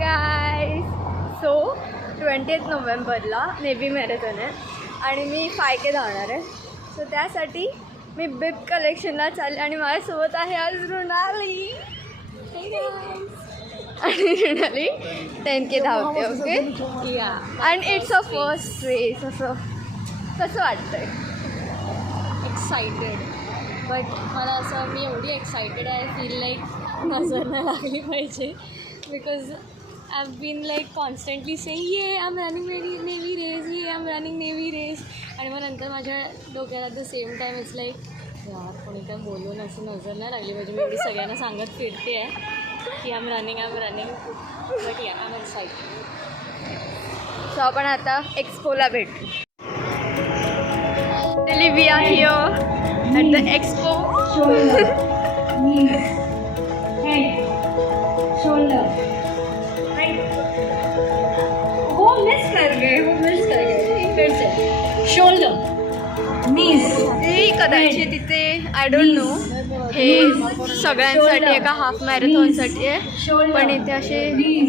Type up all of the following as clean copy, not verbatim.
Guys, so 20 नोव्हेंबरला navy marathon आहे आणि मी 5K धावणार आहे. सो त्यासाठी मी बिब कलेक्शनला चालले आणि माझ्यासोबत आहे आज रुणाली. आणि रुणाली 10K धावते. Okay and it's a first race. असं कसं वाटतंय? एक्सायटेड, बट मला असं मी एवढी एक्सायटेड आहे, फील लाईक नजर नाही लागली पाहिजे. Because I have been like constantly saying yeah I am running navy race, yeah I am running navy race. आणि मग नंतर माझ्या डोक्याला the same time it's like यार कोणी काय बोलून असं नजर नाही लागली पाहिजे. मी एवढी सगळ्यांना सांगत फिरते आहे की आय एम रनिंग, बट या आय एम एक्सायटेड. सो आपण आता एक्सपोला भेटू. We are here at the expo. Shoulder, knees, head, shoulder. Right. वो मिस कर गए. फिर से. Shoulder, knees. हे कदाचित तिथे आय डोंट नो हे सगळ्यांसाठी आहे का हाफ मॅरेथॉनसाठी आहे, पण इथे असे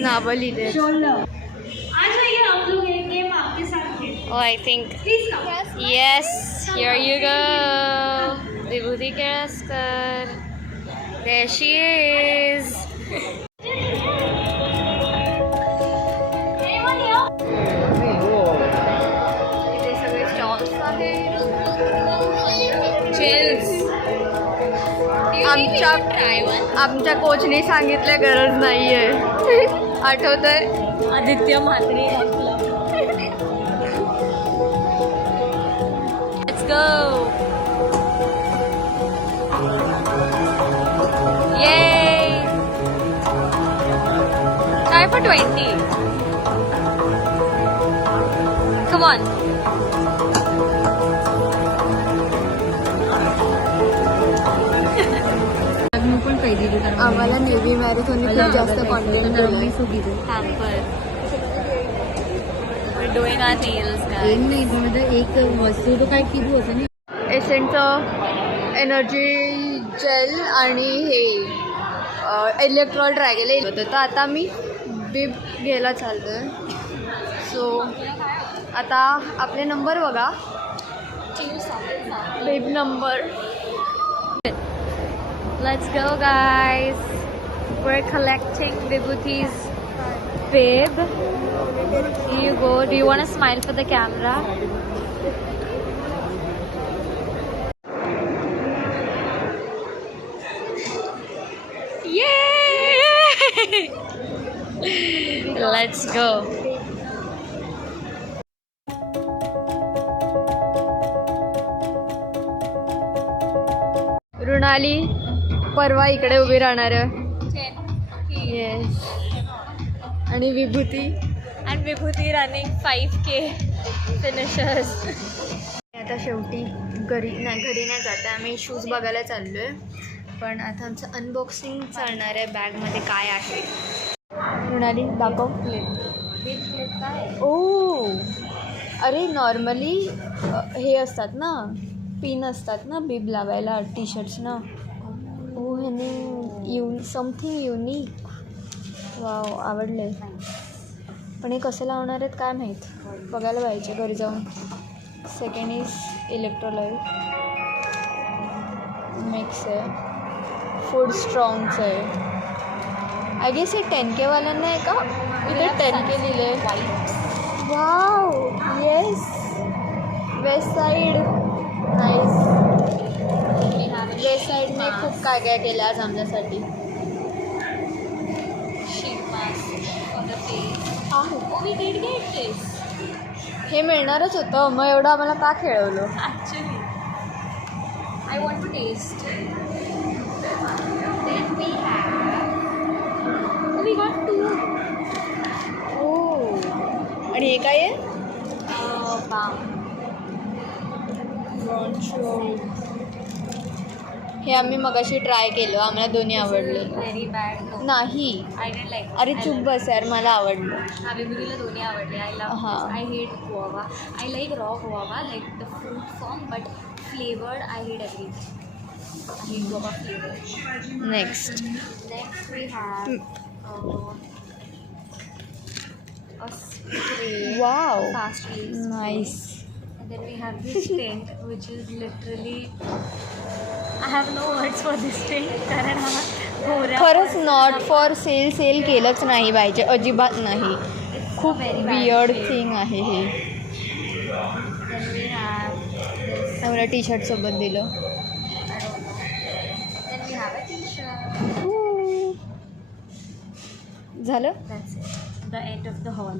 नावं लिहिले. Shoulder. आ जाइए आप लोग ये गेम आपके साथ खेलें. Oh, I think Please come. yes, here you go. Vibhuti Keraskar. There she is. Anyone here? इथे सगळे स्टॉल्स आहेत. Chills. आमच्या कोचने सांगितलं गरज नाही आहे. आठवतंय? Aditya Mhatre. Let's go. Yay. Try for 20. Come on. आम्हाला नेव्ही मॅरेथॉन खूप जास्त confidence Hamper. We're doing our nails, guys. एक वस्तू तो काय किती होतं ना. एसेंटचं एनर्जी जेल आणि हे इलेक्ट्रॉल ट्राय केलं होतं. तर आता मी बिब घ्यायला चाललो आहे. सो आता आपले नंबर बघा. बिब number. Let's go, guys. We're collecting Vibhuti's bib. Here you go. Do you want to smile for the camera? Yay! Let's go. रुणाली परवा इकडे उभी राहणार आहे. येस. आणि विभूती And Vibhuti running 5K finishers. आता शेवटी घरी नाही जात आहे. आम्ही शूज बघायला चाललो आहे, पण आता आमचं अनबॉक्सिंग चालणार आहे. बॅगमध्ये काय आहे रुणाली दाखव. ओ अरे नॉर्मली हे असतात ना, पिन असतात ना बिब लावायला टी शर्ट्स ना. ओ ह्याने समथिंग युनिक. वाव, आवडले. पण हे कसं लावणार आहेत काय माहीत, बघायला पाहिजे घरी जाऊन. सेकंड इज इलेक्ट्रोलाइट मिक्स आहे. फूड स्ट्रॉंगचं आहे. आय गेस हे 10K वाल्यांना आहे का? इथे 10K लिहिले आहे. Wow yes. West side nice. West साईडने खूप काय काय केलं आज आमच्यासाठी. We did get this. हे मिळणारच होतं, मग एवढं आम्हाला का खेळवलं? Actually, I want to taste. Then we have. Oh, we got 2. ओ आणि हे काय आहे? Balm. हे आम्ही मगाशी ट्राय केलं, आम्हाला दोन्ही आवडले. Very bad. No. नाही I didn't like. अरे चुप बस यार, मला आवडलं. Vibutyला दोन्ही आवडले. I love. I hate guava. I like raw guava, like the fruit form, but flavored, I hate everything. I hate guava flavored. Next Next we have a spray, wow fast release spray. Nice. And then we have this tent, which is literally, I have no words for this tent. कारण हा गोऱ्या खरंच not for sale केलंच नाही पाहिजे, अजिबात नाही. खूप very bad weird shade. Thing आहे हे. Then we have this, मला टी शर्ट सोबत दिलं. I don't know. Then we have a t-shirt. झालं. That's it. The end of the haul.